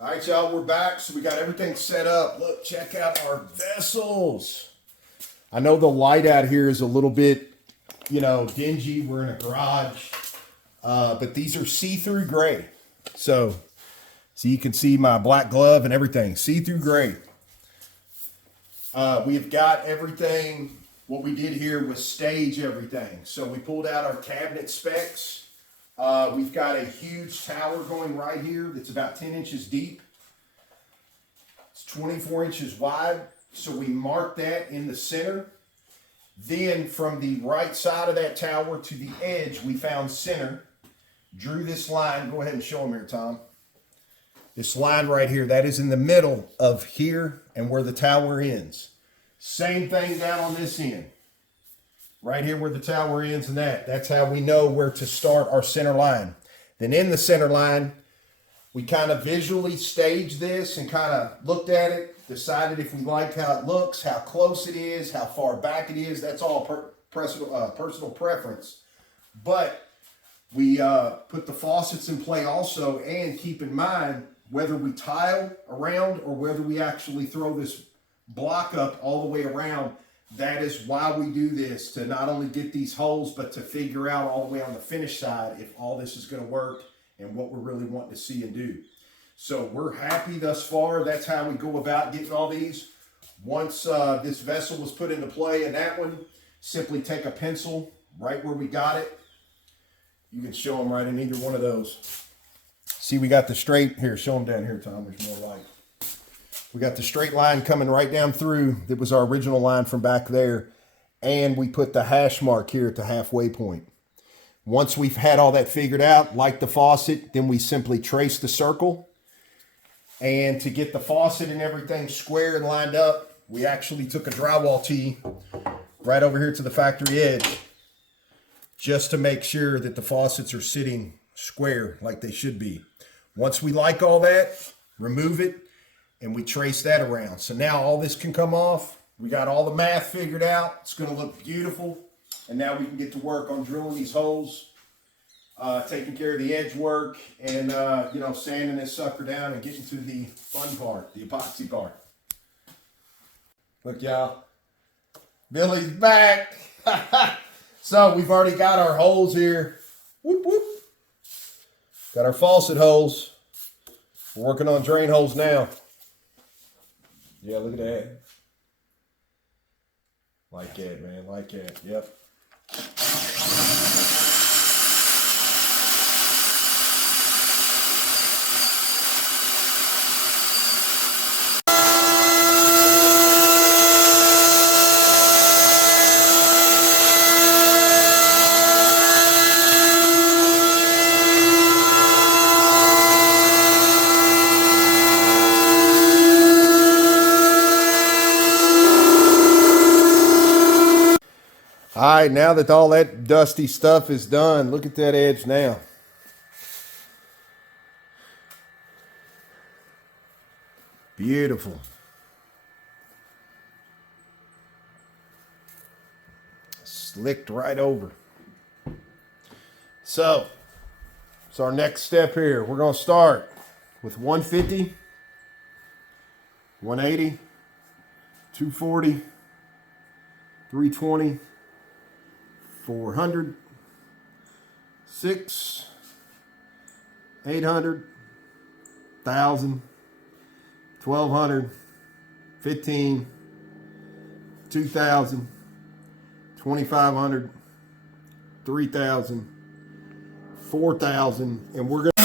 All right, y'all, we're back. So we got everything set up. Look, check out our vessels. I know the light out here is a little bit, dingy. We're in a garage. But these are see-through gray. So you can see my black glove and everything. See-through gray. We've got everything. What we did here was stage everything. So we pulled out our cabinet specs. We've got a huge tower going right here that's about 10 inches deep. It's 24 inches wide. So we marked that in the center. Then from the right side of that tower to the edge, we found center. Drew this line. Go ahead and show them here, Tom. This line right here, that is in the middle of here and where the tower ends. Same thing down on this end. Right here where the tower ends and that's how we know where to start our center line. Then in the center line, we kind of visually staged this and kind of looked at it, decided if we liked how it looks, how close it is, how far back it is. That's all personal preference. But we put the faucets in play also, and keep in mind whether we tile around or whether we actually throw this block up all the way around. That is why we do this, to not only get these holes, but to figure out all the way on the finish side if all this is going to work and what we're really wanting to see and do. So we're happy thus far. That's how we go about getting all these. Once this vessel was put into play and that one, simply take a pencil right where we got it. You can show them right in either one of those. See, we got the straight, here, show them down here, Tom, there's more light. We got the straight line coming right down through. That was our original line from back there. And we put the hash mark here at the halfway point. Once we've had all that figured out, like the faucet, then we simply trace the circle. And to get the faucet and everything square and lined up, we actually took a drywall tee right over here to the factory edge, just to make sure that the faucets are sitting square like they should be. Once we like all that, remove it, and we trace that around. So now all this can come off. We got all the math figured out. It's going to look beautiful. And now we can get to work on drilling these holes, taking care of the edge work, and sanding this sucker down and getting to the fun part, the epoxy part. Look, y'all, Billy's back. So we've already got our holes here. Whoop, whoop. Got our faucet holes. We're working on drain holes now. Yeah, look at that. Like that, man. Like that. Yep. All right, now that all that dusty stuff is done, look at that edge now. Beautiful. Slicked right over. So our next step here. We're going to start with 150, 180, 240, 320, 400, 6, 800, 1,000, 1,200, 15, 2,000, 2,500, 3,000, 4,000, and we're going to